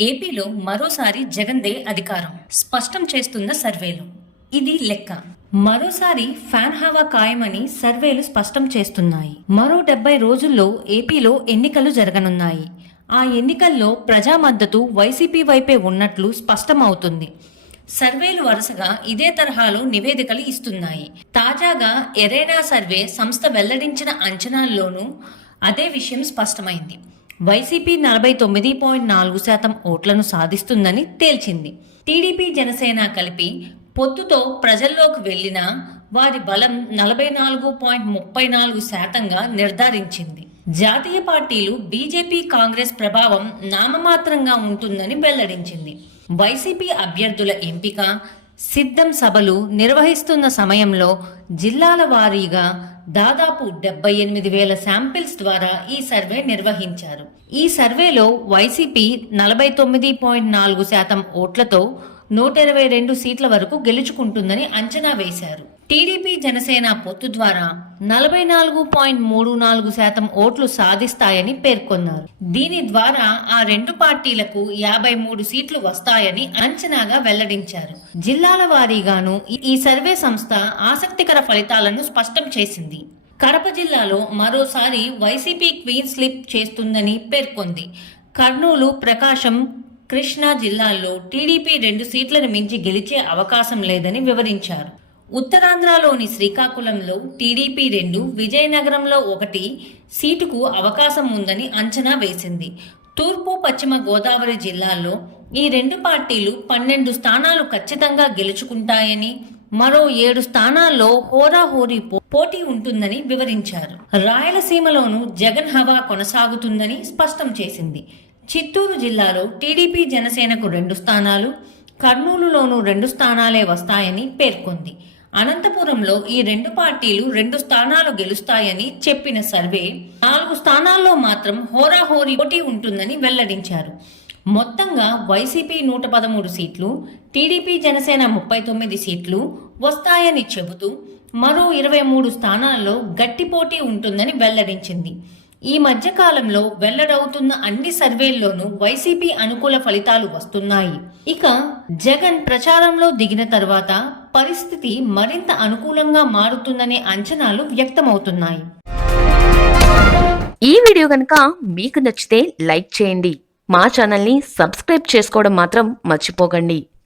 ఏపీలో మరోసారి జగన్దే అధికారం. స్పష్టం చేస్తున్న సర్వేలు. ఇది లెక్క. మరోసారి ఫ్యాన్ హవా ఖాయమని సర్వేలు స్పష్టం చేస్తున్నాయి. మరో డెబ్బై రోజుల్లో ఏపీలో ఎన్నికలు జరగనున్నాయి. ఆ ఎన్నికల్లో ప్రజా మద్దతు వైసీపీ వైపే ఉన్నట్లు స్పష్టమవుతుంది. సర్వేలు వరుసగా ఇదే తరహాలో నివేదికలు ఇస్తున్నాయి. తాజాగా ఎరేనా సర్వే సంస్థ వెల్లడించిన అంచనాల్లోనూ అదే విషయం స్పష్టమైంది. వైసీపీ నలభై తొమ్మిది పాయింట్ నాలుగు శాతం ఓట్లను సాధిస్తుందని తేల్చింది. టీడీపీ జనసేన కలిపి పొత్తుతో ప్రజల్లోకి వెళ్ళినా వారి బలం నలభై నాలుగు పాయింట్ ముప్పై నాలుగు శాతంగా నిర్ధారించింది. జాతీయ పార్టీలు బీజేపీ కాంగ్రెస్ ప్రభావం నామమాత్రంగా ఉంటుందని వెల్లడించింది. వైసీపీ అభ్యర్థుల ఎంపిక సిద్ధం సభలు నిర్వహిస్తున్న సమయంలో జిల్లాల వారీగా దాదాపు డెబ్బై ఎనిమిది వేల శాంపిల్స్ ద్వారా ఈ సర్వే నిర్వహించారు. ఈ సర్వేలో వైసీపీ నలభై తొమ్మిది పాయింట్ నాలుగు శాతం ఓట్లతో నూట ఇరవై రెండు సీట్ల వరకు గెలుచుకుంటుందని అంచనా వేశారు. టీడీపీ జనసేన పొత్తు ద్వారా నలభై నాలుగు పాయింట్ మూడు నాలుగు శాతం ఓట్లు సాధిస్తాయని పేర్కొన్నారు. దీని ద్వారా ఆ రెండు పార్టీలకు యాభై మూడు సీట్లు వస్తాయని అంచనాగా వెల్లడించారు. జిల్లాల వారీగాను ఈ- సర్వే సంస్థ ఆసక్తికర ఫలితాలను స్పష్టం చేసింది. కడప జిల్లాలో మరోసారి వైసీపీ క్వీన్ స్లిప్ చేస్తుందని పేర్కొంది. కర్నూలు ప్రకాశం కృష్ణా జిల్లాల్లో టీడీపీ రెండు సీట్లను మించి గెలిచే అవకాశం లేదని వివరించారు. ఉత్తరాంధ్రలోని శ్రీకాకుళంలో టీడీపీ రెండు విజయనగరంలో ఒకటి సీటుకు అవకాశం ఉందని అంచనా వేసింది. తూర్పు పశ్చిమ గోదావరి జిల్లాల్లో ఈ రెండు పార్టీలు పన్నెండు స్థానాలు ఖచ్చితంగా గెలుచుకుంటాయని మరో ఏడు స్థానాల్లో హోరాహోరీ పో- పోటీ ఉంటుందని వివరించారు. రాయలసీమలోనూ జగన్ హవా కొనసాగుతుందని స్పష్టం చేసింది. చిత్తూరు జిల్లాలో టీడీపీ జనసేనకు రెండు స్థానాలు కర్నూలులోనూ రెండు స్థానాలే వస్తాయని పేర్కొంది. అనంతపురంలో ఈ రెండు పార్టీలు రెండు స్థానాలు గెలుస్తాయని చెప్పిన సర్వే నాలుగు స్థానాల్లో మాత్రం హోరాహోరీ పోటీ ఉంటుందని వెల్లడించారు. మొత్తంగా వైసీపీ నూట పదమూడు సీట్లు టీడీపీ జనసేన ముప్పై తొమ్మిది సీట్లు వస్తాయని చెబుతూ మరో ఇరవై మూడు స్థానాల్లో గట్టి పోటీ ఉంటుందని వెల్లడించింది. ఈ మధ్య కాలంలో వెల్లడవుతున్న అన్ని సర్వేల్లోనూ వైసీపీ అనుకూల ఫలితాలు వస్తున్నాయి. ఇక జగన్ ప్రచారంలో దిగిన తర్వాత పరిస్థితి మరింత అనుకూలంగా మారుతుందనే అంచనాలు వ్యక్తమవుతున్నాయి. ఈ వీడియో కనుక మీకు నచ్చితే లైక్ చేయండి. మా ఛానల్ని సబ్స్క్రైబ్ చేసుకోవడం మాత్రం మర్చిపోకండి.